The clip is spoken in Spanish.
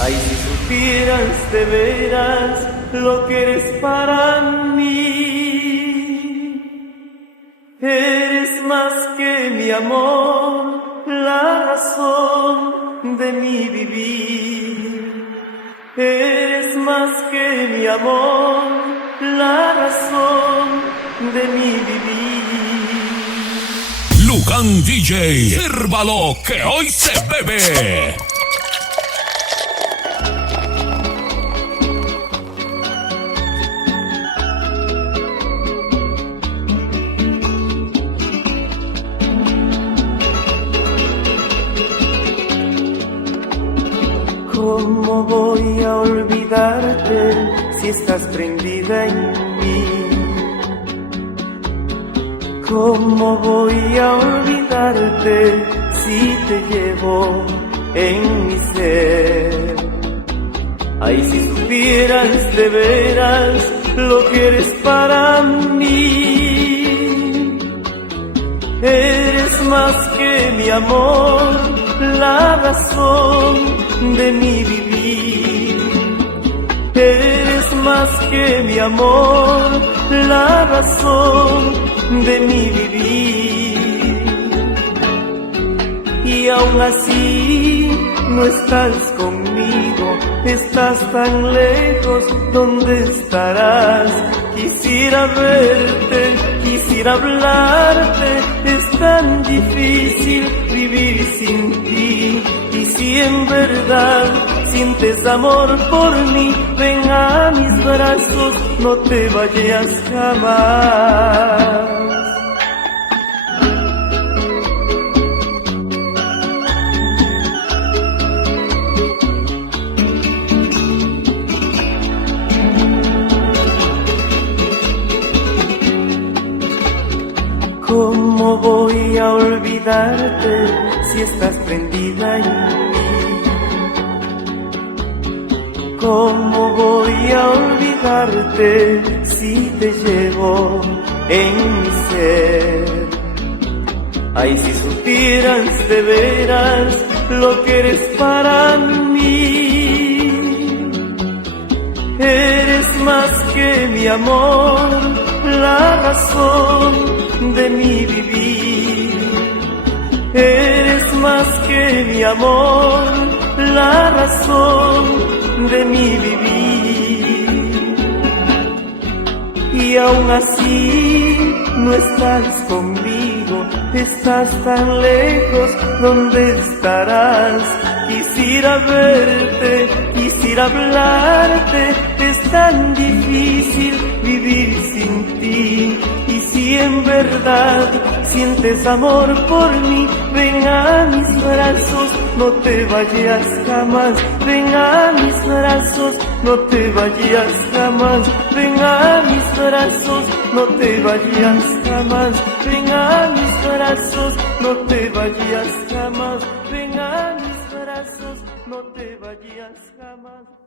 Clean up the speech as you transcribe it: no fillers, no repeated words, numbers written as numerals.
Ay, si supieras de veras lo que eres para mí. Eres más que mi amor, la razón de mi vivir. Eres más que mi amor, la razón de mi vivir. Luján DJ, sírvalo que hoy se bebe. ¿Cómo voy a olvidarte si estás prendida en mí? ¿Cómo voy a olvidarte si te llevo en mi ser? Ay, si supieras de veras lo que eres para mí. Eres más que mi amor, la razón de mi vivir. Eres más que mi amor, la razón de mi vivir. Y aún así no estás conmigo, estás tan lejos, ¿dónde estarás? Quisiera verte, quisiera hablarte, es tan difícil vivir sin ti. Y si en verdad sientes amor por mí, ven a mis brazos, no te vayas jamás. ¿Cómo voy a olvidarte si estás prendida en mí? ¿Cómo voy a olvidarte si te llevo en mi ser? Ay, si supieras de veras lo que eres para mí. Eres más que mi amor, la razón de mi vivir. Eres más que mi amor, la razón de mi vivir. Y aún así no estás conmigo, estás tan lejos, ¿dónde estarás? Quisiera verte, quisiera hablarte, es tan difícil vivir sin ti. Y si en verdad sientes amor por mí, ven a mis brazos, no te vayas jamás. Ven a mis brazos, no te vayas jamás. Ven a mis brazos, no te vayas jamás. Ven a mis brazos, no te vayas jamás. Ven a mis brazos, no te vayas jamás.